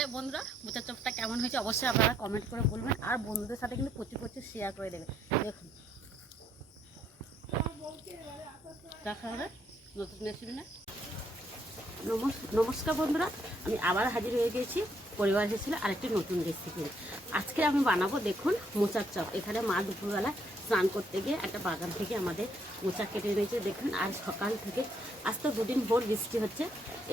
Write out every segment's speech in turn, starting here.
তাহলে বন্ধুরা মোচার চপটা কেমন হয়েছে অবশ্যই আপনারা কমেন্ট করে বলবেন। আর বন্ধুদের সাথে কিন্তু প্রচুর প্রচুর শেয়ার করে দেবেন। দেখুন। নমস্কার বন্ধুরা। আমি আবার হাজির হয়ে গেছি পরিবার হিসেবে আরেকটি নতুন রেসিপি আজকে আমি বানাবো, দেখুন, মোচার চপ। এখানে মা দুপুরবেলা স্নান করতে গিয়ে একটা বাগান থেকে আমাদের মোচা কেটে নিয়েছে দেখুন আর সকাল থেকে, আজ তো দুদিন ভোর বৃষ্টি হচ্ছে।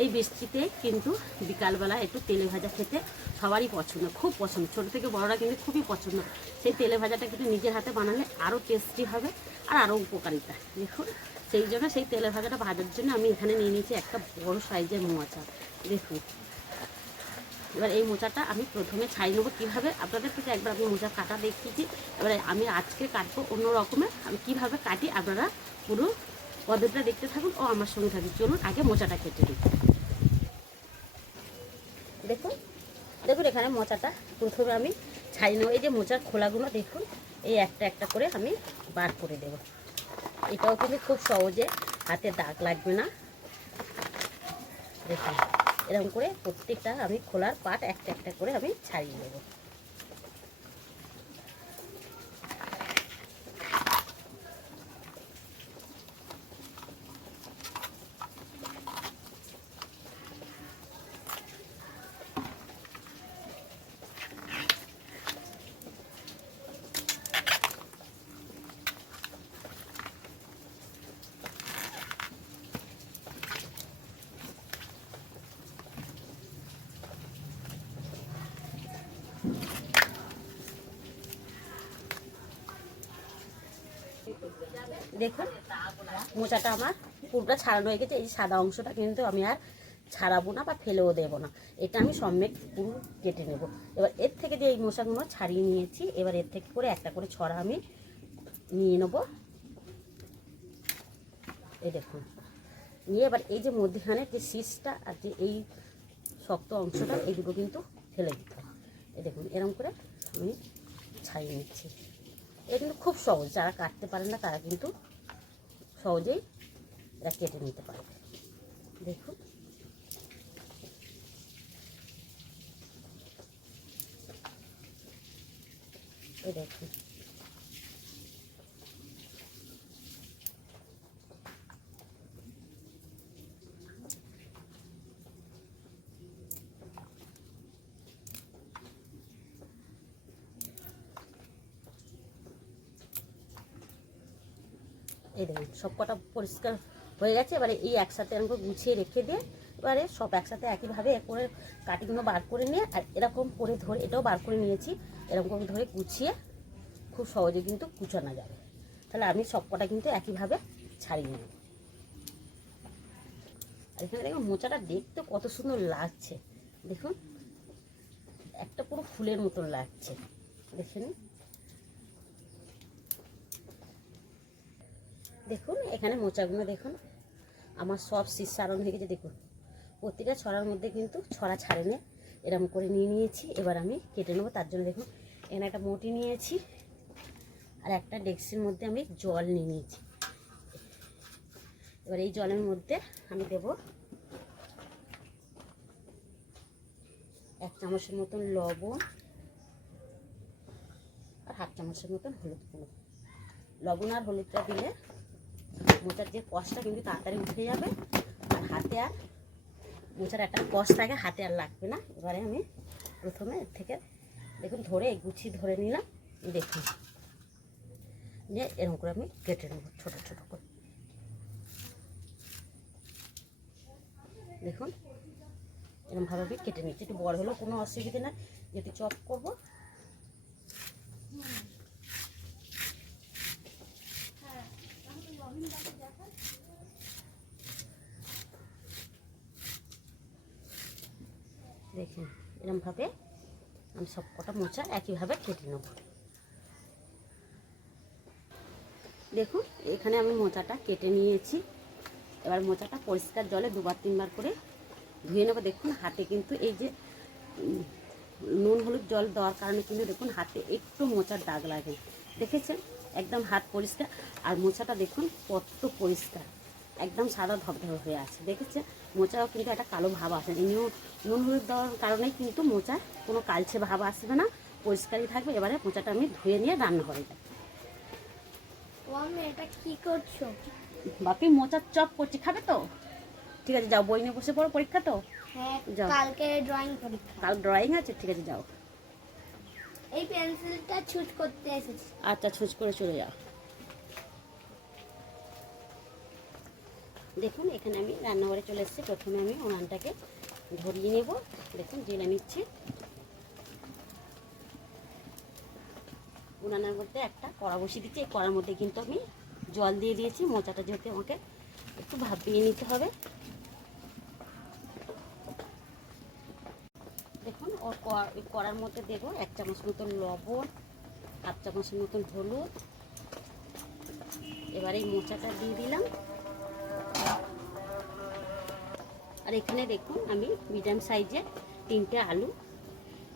এই বৃষ্টিতে কিন্তু বিকালবেলা একটু তেলে ভাজা খেতে সবারই পছন্দ, খুব পছন্দ। ছোটো থেকে বড়রা কিন্তু খুবই পছন্দ। সেই তেলে ভাজাটা কিন্তু নিজের হাতে বানালে আরও টেস্টি হবে আর আরও উপকারিতা। দেখুন, সেই জন্য সেই তেলে ভাজাটা ভাজার জন্য আমি এখানে নিয়ে নিয়েছি একটা বড় সাইজের মোচা। দেখুন এবার এই মোচাটা আমি প্রথমে ছাই নেব। কীভাবে? আপনাদের থেকে একবার আমি মোচা কাটা দেখিয়েছি। এবারে আমি আজকে কাটবো অন্য রকমের আমি কীভাবে কাটি আপনারা পুরো পদ্ধতিটা দেখতে থাকুন ও আমার সঙ্গে থাকুন। চলুন আগে মোচাটা কেটে দিই দেখুন দেখুন এখানে মোচাটা প্রথমে আমি ছাই নেব। এই যে মোচার খোলাগুলো দেখুন, এই একটা একটা করে আমি বার করে দেব। এটাও কিন্তু খুব সহজে হাতে দাগ লাগবে না। দেখুন। এরকম করে প্রত্যেকটা আমি খোলার পাট একটা একটা করে আমি ছাড়িয়ে নেব। দেখুন, মোচাটা আমার পুরোটা ছাড়ানো হয়ে গেছে। এই সাদা অংশটা কিন্তু আমি আর ছাড়াবো না বা ফেলেও দেবো না। এটা আমি সম্যক পুরো কেটে নেব। এবার এর থেকে যে এই মশাগুলো ছাড়িয়ে নিয়েছি, এবার এর থেকে করে একটা করে ছড়া আমি নিয়ে নেব। এই দেখুন, নিয়ে এবার এই যে মধ্যখানে যে শীষটা আর যে এই শক্ত অংশটা এই দুটো কিন্তু ফেলে দিতে এই দেখুন, এরম করে আমি ছাড়িয়ে নিচ্ছি। এটা কিন্তু খুব সহজ, যারা কাটতে পারে না, তারা কিন্তু সহজেই এটা কেটে নিতে পারবে দেখুন। এই দেখুন এই দেখুন সব কটা পরিষ্কার হয়ে গেছে। এবারে এই একসাথে করে গুছিয়ে রেখে দিয়ে এবারে সব একসাথে একইভাবে করে কাটিগুলো বার করে নিয়ে আর এরকম করে ধরে, এটাও বার করে নিয়েছি, এরকম করে ধরে গুছিয়ে খুব সহজে কিন্তু কুচানো যাবে। তাহলে আমি সব কটা কিন্তু একইভাবে ছাড়িয়ে নেব। আর এখানে দেখুন মোচাটা দেখতে কত সুন্দর লাগছে। দেখুন, একটা পুরো ফুলের মতন লাগছে। দেখে নিন। দেখুন, এখানে মোচাগুলো দেখুন। আমার সব শীষ সারণ হয়ে গেছে, দেখুন। প্রতিটা ছড়ার মধ্যে কিন্তু ছড়া ছাড়ে নে এরকম করে নিয়ে নিয়েছি, এবার আমি কেটে নেব, তার জন্য দেখুন, এখানে একটা মোটি নিয়েছি, আর একটা ডেক্সির মধ্যে আমি জল নিয়ে নিয়েছি। এবার এই জলের মধ্যে আমি দেব এক চামচের মতন লবণ আর হাফ চামচের মতন হলুদ গুঁড়ো। লবণ আর হলুদটা দিলে মোচার যে কষটা কিন্তু তাড়াতাড়ি উঠে যাবে। আর হাতে আর মোচার একটা কষ থাকে, হাতে আর লাগবে না। এবারে আমি প্রথমে থেকে দেখুন ধরে, গুছিয়ে ধরে নিলাম। দেখুন। নিয়ে এরকম করে আমি কেটে নেব, ছোটো ছোটো করে। দেখুন, এরকমভাবে আমি কেটে নিচ্ছি। একটু বড় হলেও কোনো অসুবিধা না যেহেতু চপ করব। দেখুন এরকমভাবে আমি সব কটা মোচা একইভাবে কেটে নেব। দেখুন, এখানে আমি মোচাটা কেটে নিয়েছি। এবার মোচাটা পরিষ্কার জলে দুবার, তিনবার করে ধুয়ে নেব। দেখুন, হাতে কিন্তু এই যে নুন, হলুদ, জল দেওয়ার কারণে কিন্তু দেখুন, হাতে একটু মোচার দাগ লাগে। দেখেছেন? একদম হাত পরিষ্কার। আর মোচাটা দেখুন, কত পরিষ্কার। একদম সাদা ধবধবে হয়ে আছে। দেখেছে? মোচাও কিন্তু একটা কালো ভাব আসে নুন নুন হলুদ দেওয়ার কারণেই কিন্তু মোচা কোনো কালচে ভাব আসবে না। পরিষ্কারই থাকবে। এবারে মোচাটা আমি ধুয়ে নিয়ে রান্না করে দেবো এটা কি করছ? বাপি মোচার চপ করছি। খাবে তো? ঠিক আছে যাও। বই নিয়ে বসে পড়ো পরীক্ষা তো? হ্যাঁ যাও। কালকে ড্রয়িং পরীক্ষা। কাল ড্রয়িং আছে? ঠিক আছে যাও। এই পেন্সিলটা ছুট করতে এসেছি। আচ্ছা ছুঁচ করে চলে যাও। দেখুন, এখানে আমি রান্নাঘরে চলে এসেছি। প্রথমে আমি উনানটাকে ধরিয়ে নেব। দেখুন, জেলে নিচ্ছি। উনানের মধ্যে একটা কড়া বসিয়ে দিচ্ছি। এই কড়ার মধ্যে কিন্তু আমি জল দিয়ে দিয়েছি। মোচাটা যেহেতু আমাকে একটু ভাপিয়ে নিতে হবে। দেখুন, ওর কড়ার মধ্যে দেবো এক চামচ মতন লবণ, হাফ চামচের মতন হলুদ। এবার এই মোচাটা দিয়ে দিলাম। আর এখানে দেখুন আমি মিডিয়াম সাইজের তিনটে আলু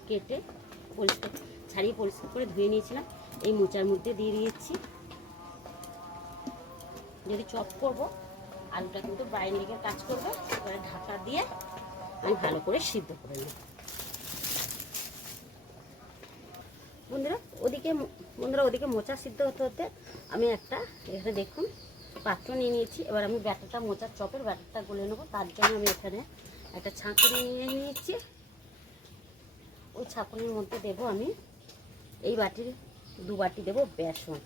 কেটে পরিষ্কার ছাড়িয়ে পরিষ্কার করে ধুয়ে নিয়েছিলাম। এই মোচার মধ্যে দিয়ে দিয়েছি। যদি চপ করব, আলুটা কিন্তু বাইরে দিকে কাজ করবে, এবারে ঢাকা দিয়ে আমি ভালো করে সিদ্ধ করে নেব। বন্ধুরা, ওদিকে বন্ধুরা, ওদিকে মোচা সিদ্ধ হতে হতে আমি একটা এখানে দেখুন পাত্র নিয়ে নিয়েছি। এবার আমি ব্যাটারটা, মোচার চপের ব্যাটারটা গলে নেব। তার জন্য আমি এখানে একটা ছাঁকুনি নিয়ে নিয়েছি। ওই ছাঁকুনির মধ্যে দেব আমি এই বাটির, দু বাটি দেবো বেসন।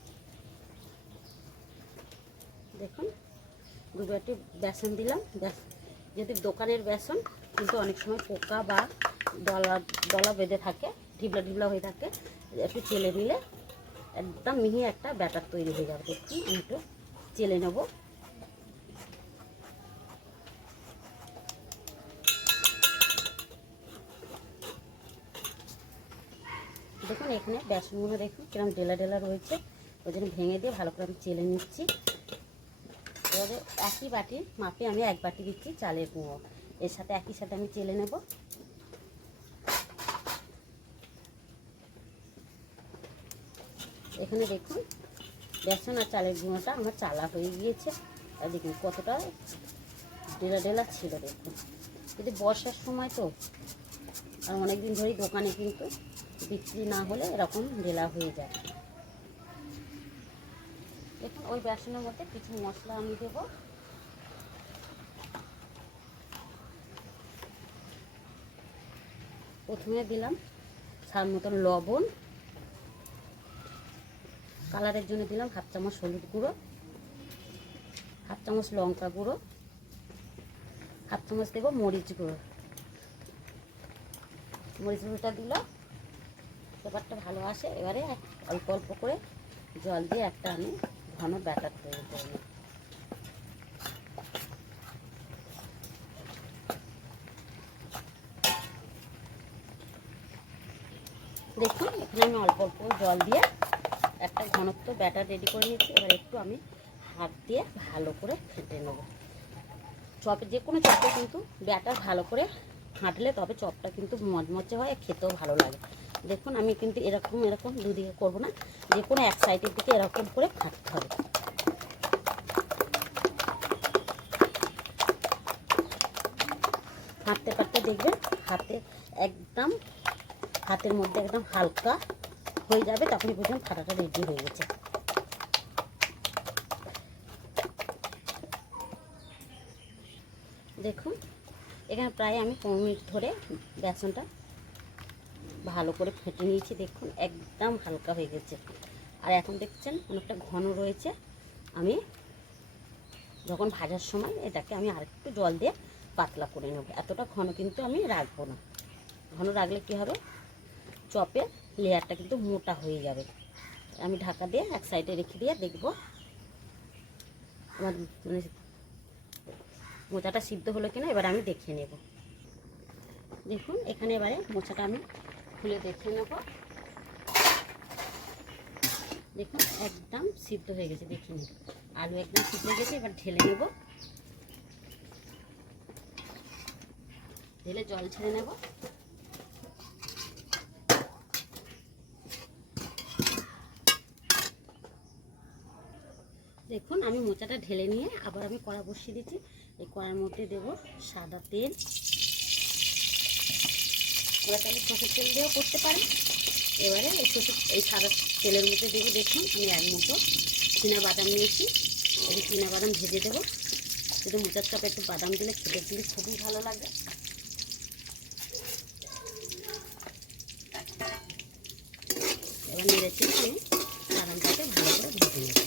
দেখুন, দু বাটি বেসন দিলাম। যদি দোকানের বেসন, কিন্তু অনেক সময় পোকা বা দলা দলা বেঁধে থাকে, ঢিবলা ঢিবলা হয়ে থাকে, একটু চেলে নিলে একদম মিহি একটা ব্যাটার তৈরি হয়ে যাবে। দেখুন, আমি একটু চেলে নেব। দেখুন এখানে বেসনগুলো দেখুন কীরকম ডেলা ডেলা রয়েছে। ওই জন্য ভেঙে দিয়ে ভালো করে আমি চেলে নিচ্ছি। এবারে একই বাটি মাপে আমি এক বাটি দিচ্ছি চালের গুঁড়ো। এর সাথে একই সাথে আমি চেলে নেব। এখানে দেখুন বেসন আর চালের গুঁড়োটা আমার চালা হয়ে গিয়েছে। আর দেখুন কতটা ডেলা ডেলা ছিল দেখুন। যদি বর্ষার সময় তো আর অনেক দিন ধরেই দোকানে কিন্তু বিক্রি না হলে এরকম ডেলা হয়ে যায়। দেখুন, ওই বেসনের মধ্যে কিছু মশলা আমি দেবো। প্রথমে দিলাম সার মতন লবণ। কালারের জন্য দিলাম হাফ চামচ হলুদ গুঁড়ো, হাফ চামচ লঙ্কা গুঁড়ো, হাফ চামচ দেবো মরিচ গুঁড়ো। মরিচ গুঁড়োটা দিলাম। ব্যাপারটা ভালো আসে, এবারে অল্প অল্প করে জল দিয়ে একটা আমি ঘন ব্যাটার তৈরি করে নেব। দেখুন, এখানে আমি অল্প অল্প জল দিয়ে ঘনত্ব ব্যাটার রেডি করে নিয়েছি। এবার একটু আমি হাত দিয়ে ভালো করে ফেটে নেব। চপে, যে কোনো চপে কিন্তু ব্যাটার ভালো করে হাঁটলে তবে চপটা কিন্তু মচমচে হয়, খেতেও ভালো লাগে। দেখুন, আমি কিন্তু এরকম এরকম দুদিকে করব না, যে কোনো এক সাইডের দিকে এরকম করে ফাটতে হবে। হাঁটতে পারতে দেখবেন, হাতে একদম, হাতের মধ্যে একদম হালকা হয়ে যাবে, তখনই বুঝবেন ফাটাটা রেডি হয়ে গেছে। দেখুন, এখানে প্রায় আমি পনেরো মিনিট ধরে বেসনটা ভালো করে ফেটে নিয়েছি, দেখুন, একদম হালকা হয়ে গেছে। আর এখন দেখছেন, অনেকটা ঘন রয়েছে। আমি যখন ভাজার সময় এটাকে আমি আরেকটু জল দিয়ে পাতলা করে নেব। এতটা ঘন কিন্তু আমি রাখব না। ঘন রাখলে কী হবে? চপের লেয়ারটা কিন্তু মোটা হয়ে যাবে। আমি ঢাকা দিয়ে এক সাইডে রেখে দিয়ে দেখব। আমার মানে মোচাটা সিদ্ধ হলো কিনা এবার আমি দেখে নেব। দেখুন, এখানে এবারে মোচাটা আমি খুলে দেখে নেব। দেখুন, একদম সিদ্ধ হয়ে গেছে, দেখে নিন। আলু একদম সিদ্ধ হয়ে গেছে, এবার ঢেলে নেব। ঢেলে জল ছেড়ে নেব। দেখুন, আমি মোচাটা ঢেলে নিয়ে আবার আমি কড়া বসিয়ে দিচ্ছি। এই কড়ার মধ্যে দেবো সাদা তেল। ওরা তাহলে সরষের তেল দিয়েও করতে পারেন। এবারে এই সরষের এই সাদা তেলের মধ্যে দেবো দেখুন, আমি এক মুঠো চীনা বাদাম নিয়েছি। এই চীনা বাদাম ভেজে দেবো। শুধু মোচার চাপে একটু বাদাম দিলে খেতে দিলে খুবই ভালো লাগে। এবার নেড়েছি আমি বাদামটাকে ভালো করে ভেজে নেব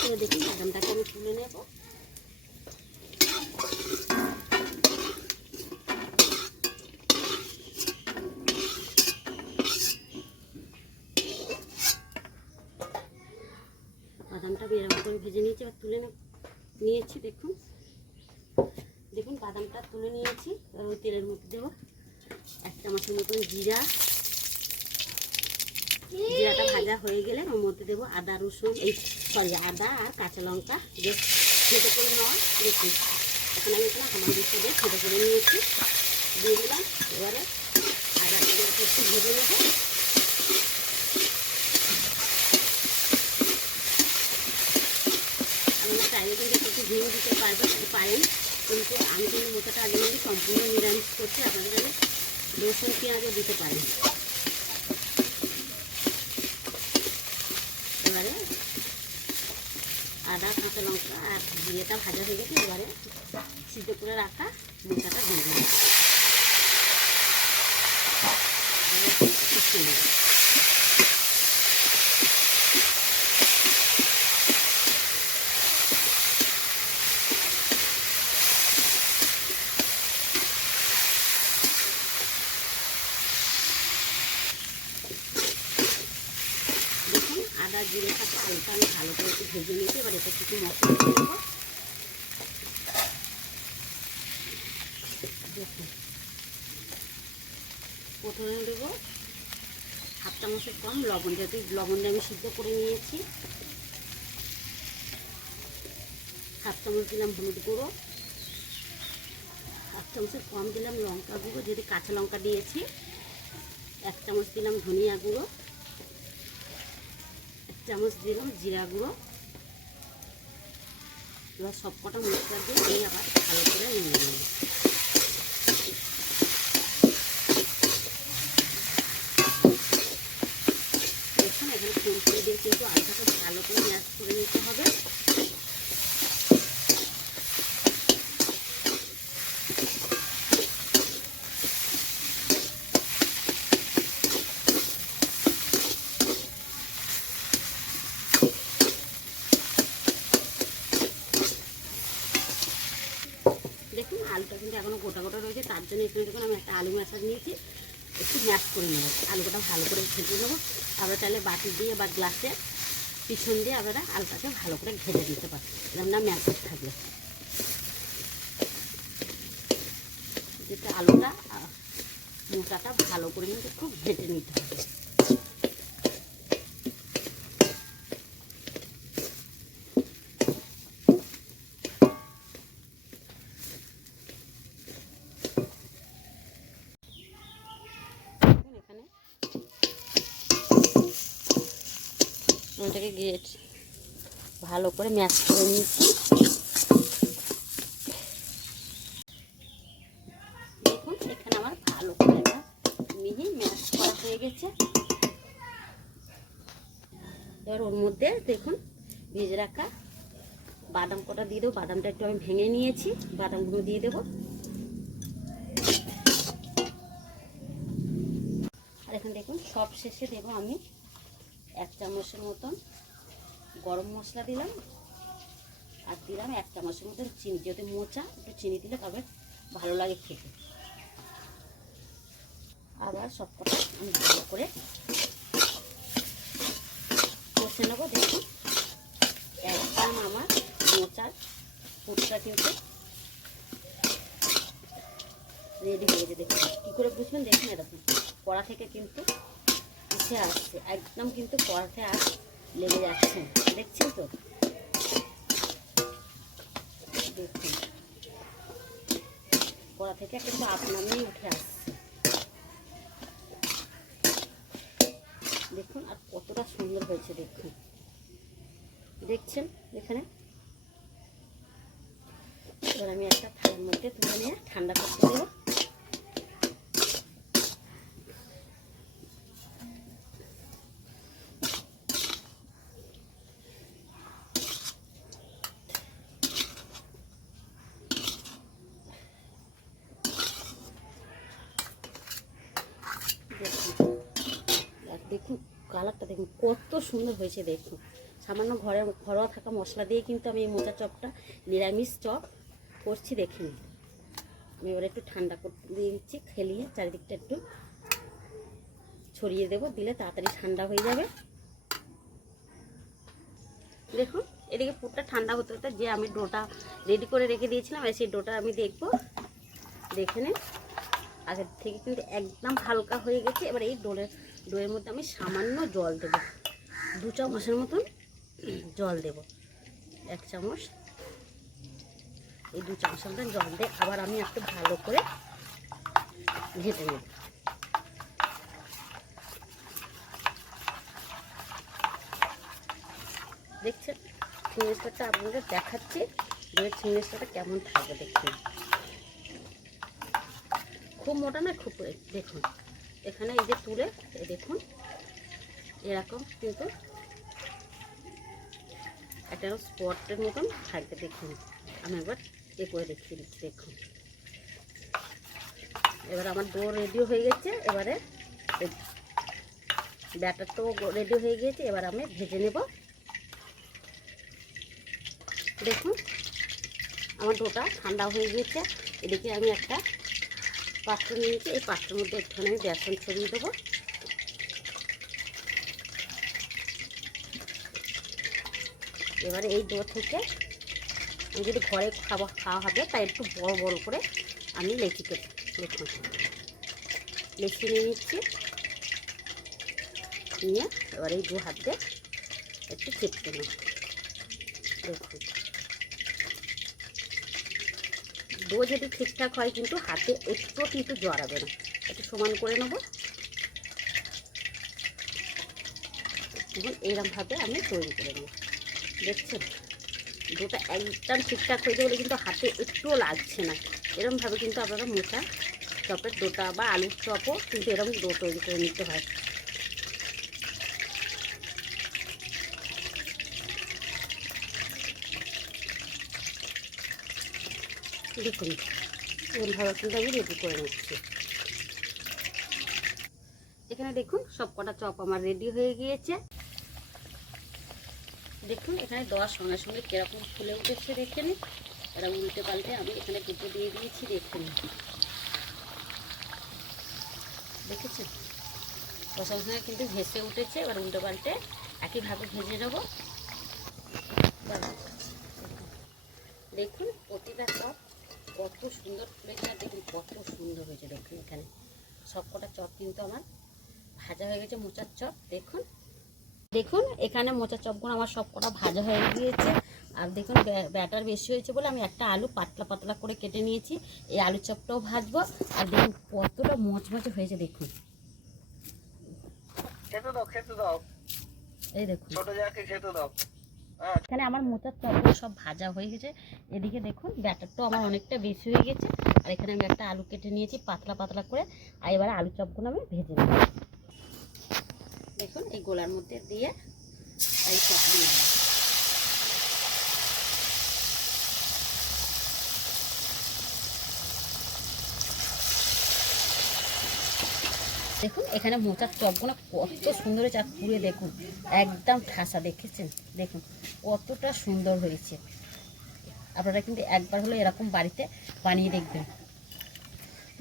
তো দেখুন বাদামটাকে আমি তুলে নেব। বাদামটা এরকম করে ভেজে নিয়েছি, এবার তুলে নিয়েছি, দেখুন। দেখুন, বাদামটা তুলে নিয়েছি, এবার ওই তেলের মধ্যে দেবো এক চামচের মতন জিরা। জিরাটা ভাজা হয়ে গেলে ওর মধ্যে দেবো আদা, রসুন, এই সরি, আদা আর কাঁচা লঙ্কা ছেটে করে নেওয়া এখন আমি এখানে দিচ্ছে দিয়ে ছেটে করে নিয়েছি। দিয়ে দিলাম, এবারে আদা একটু ভেজে নেব। চাইলে একটু ঘিউ দিতে পারবেন পারেন। কিন্তু আমি কিন্তু মোটাটা আগে সম্পূর্ণ নিরামিষ করছি আপনারা রসুন, পেঁয়াজও দিতে পারেন এবারে আদা, কাঁচা লঙ্কা আর জিরেটা ভাজা হয়ে গেছে, এবারে সিদ্ধ করে রাখা লঙ্কাটা দিয়ে দিলাম এবারে কষিয়ে নেব। দেখুন আদা জিরে সাথে আলুটা আমি ভালো করে একটু ভেজে নিয়েছি কিছু মশলা দেবো প্রথমে দেবো হাফ চামচের কম লবণ যেহেতু লবণটা আমি সিদ্ধ করে নিয়েছি। হাফ চামচ দিলাম হলুদ গুঁড়ো। হাফ চামচের কম দিলাম লঙ্কা গুঁড়ো যদি কাঁচা লঙ্কা দিয়েছি। এক চামচ দিলাম ধনিয়া গুঁড়ো। এক চামচ দিলাম জিরা গুঁড়ো। এবার সব কটা মশলা দিয়ে আমি আবার ভালো করে নিয়ে নেব দেখুন এখানে ফুলকপি দিয়ে কিন্তু আলুটাকে ভালো করে ম্যাশ করে নিতে হবে দেখুন আলুটা কিন্তু এখনও গোটা গোটা রয়েছে। তার জন্য এখানে দেখুন আমি একটা আলু ম্যাশার নিয়েছি। একটু ম্যাশ করে নেব। আলুটা ভালো করে ভেজে নেব। আমরা তাহলে বাটি দিয়ে বা গ্লাসে পিছন দিয়ে আপনারা আলুটাকে ভালো করে ভেজে দিতে পারি এরকম না ম্যাশ থাকলে যেটা আলুটা মোটাটা ভালো করে কিন্তু খুব ভেজে নিতে হবে দেখুন এখানে ওটাকে গিয়ে ভালো করে ম্যাশ করে নিয়েছি। দেখুন, এখানে আমার ভালো করে মিহি ম্যাশ করা হয়ে গেছে। এবার ওর মধ্যে দেখুন, ভেজে রাখা বাদাম কটা দিয়ে দেবো। বাদামটা একটু আমি ভেঙে নিয়েছি। বাদামগুলো দিয়ে দেবো। আর এখন দেখুন, সব শেষে দেবো আমি এক চামচের মতন গরম মশলা দিলাম আর দিলাম এক চামচের মতন চিনি। যেহেতু মোচা, একটু চিনি দিলে তবে ভালো লাগে খেতে। আবার সব কটা আমি ভালো করে কষে নেব। দেখুন, একদম আমার মোচার পুরটা কিন্তু রেডি হয়ে গেছে। দেখুন, কী করে বুঝবেন? দেখুন এরকম কড়া থেকে কিন্তু উঠে আসছে। একদম কিন্তু কড়াতে আর লেগে যাচ্ছে দেখছেন তো? দেখুন। কড়া থেকে কিন্তু আপনারই উঠে আসছে। দেখুন আর কতটা সুন্দর হয়েছে দেখুন। দেখছেন এখানে? এবার আমি একটা থালার মধ্যে তুলে নিয়ে ঠান্ডা করতে দেবো। দেখুন, কালারটা দেখুন, কত সুন্দর হয়েছে দেখুন। সামান্য ঘরে, ঘরোয়া থাকা মশলা দিয়ে কিন্তু আমি এই মোচা চপটা, নিরামিষ চপ করছি দেখুন আমি এবার একটু ঠান্ডা করতে দিয়ে দিচ্ছি, খেলিয়ে চারিদিকটা একটু ছড়িয়ে দেবো, দিলে তাড়াতাড়ি ঠান্ডা হয়ে যাবে। দেখুন, এদিকে পুরটা ঠান্ডা হতে হতে যে আমি ডোটা রেডি করে রেখে দিয়েছিলাম সেই ডোটা আমি দেখব। দেখে নিন, আগের থেকে কিন্তু একদম হালকা হয়ে গেছে, এবার এই ডোলের ডোয়ের মধ্যে আমি সামান্য জল দেব। দু চামচের মতন জল দেব। এক চামচ। এই দু চামচ মতন জল দিয়ে আবার আমি একটু ভালো করে ঘেঁটে নেব। দেখছেন? চিংড়িটা আপনাদের দেখাচ্ছি। ডোয়ের চিংড়িটা কেমন থাকবে দেখুন। খুব মোটা না, খুব দেখুন। এখানে এই যে তুলে দেখুন, এরকম কিন্তু একটা স্পটের মতন থাকবে, দেখুন। আমি একবার এ করে দেখিয়ে দিচ্ছি, দেখুন। এবার আমার ডো রেডি হয়ে গেছে, এবারে ব্যাটার তো রেডি হয়ে গিয়েছে, এবার আমি ভেজে নেব। দেখুন, আমার ডোটা ঠান্ডা হয়ে গিয়েছে। এদিকে আমি একটা পাত্র নিয়েছি, এই পাত্রের মধ্যে একটুখানি আমি বেসন ছড়িয়ে দেবো। এবারে এই ডো থেকে আমি যদি ঘরে খাওয়া খাওয়া হবে, তাই একটু বড় বড় করে আমি লেচি কেটে দেখুন লেচি নিয়ে নিচ্ছি। নিয়ে এবার এই দু হাত দিয়ে একটু চেপতে নেব। দেখুন। ডো যদি ঠিকঠাক হয় কিন্তু হাতে একটু কিন্তু জড়াবে না। একটু সমান করে নেব। এখন আমি তৈরি করে নেব। দেখছেন? ডোটা একদম ঠিকঠাক হয়ে গেলে কিন্তু হাতে একটুও লাগছে না। এরমভাবে কিন্তু আপনারা মোটা চপের ডোটা বা আলুর চপও কিন্তু এরকম ডো তৈরি করে নিতে হয়। দেখুন এরকমভাবে কিন্তু আমি রেডি করে নিচ্ছি। এখানে দেখুন সব কটা চপ আমার রেডি হয়ে গিয়েছে। দেখুন, এখানে দেওয়ার সঙ্গে সঙ্গে কীরকম ফুলে উঠেছে দেখে নিন। এরা উল্টে পাল্টে আমি এখানে দুটো দিয়ে দিয়েছি, দেখে নিন। দেখেছেন? দেওয়ার সঙ্গে কিন্তু ভেসে উঠেছে, এবার উল্টে পাল্টে একইভাবে ভেজে নেব। দেখুন, প্রতিটা চপ কত সুন্দর ফুলেছে আর দেখুন কত সুন্দর হয়েছে দেখুন এখানে। সব কটা চপ কিন্তু আমার ভাজা হয়ে গেছে মোচার চপ। দেখুন দেখুন এখানে মোচার চপগুলো আমার সব কটা ভাজা হয়ে গিয়েছে। আর দেখুন ব্য- ব্যাটার বেশি হয়েছে বলে আমি একটা আলু পাতলা পাতলা করে কেটে নিয়েছি। এই আলু চপটাও ভাজবো। আর দেখুন কতটা মচমচে হয়েছে দেখুন। খেতে দাও খেতে দাও। এই দেখুন। ছোট জায়গাকে খেতে দাও। এখানে আমার মোচার চপ সব ভাজা হয়ে গেছে। এদিকে দেখুন, ব্যাটারটাও আমার অনেকটা বেশি হয়ে গেছে। আর এখানে আমি একটা আলু কেটে নিয়েছি, পাতলা পাতলা করে। আর এবার আলু চপগুলো আমি ভেজে নিই দেখুন, এই গোলার মধ্যে দিয়ে এই চপ দিয়ে দেখুন, এখানে মোচার চপগুলো কত সুন্দর হয়েছে, আর পুড়ে দেখুন, একদম ঠাসা, দেখেছেন? দেখুন, কতটা সুন্দর হয়েছে। আপনারা কিন্তু একবার হলে এরকম বাড়িতে বানিয়ে দেখবেন।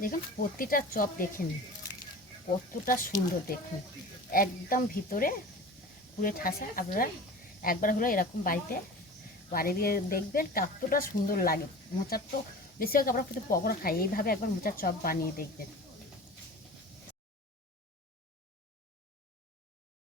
দেখুন, প্রতিটা চপ দেখে নিন, কতটা সুন্দর দেখুন, একদম ভিতরে পুরে ঠাসা। আপনারা একবার হলে এরকম বাড়িতে বাড়ি দিয়ে দেখবেন, কতটা সুন্দর লাগে। মোচার তো বেশিরভাগ আমরা কিন্তু পকোড়া খাই এইভাবে একবার মোচার চপ বানিয়ে দেখবেন।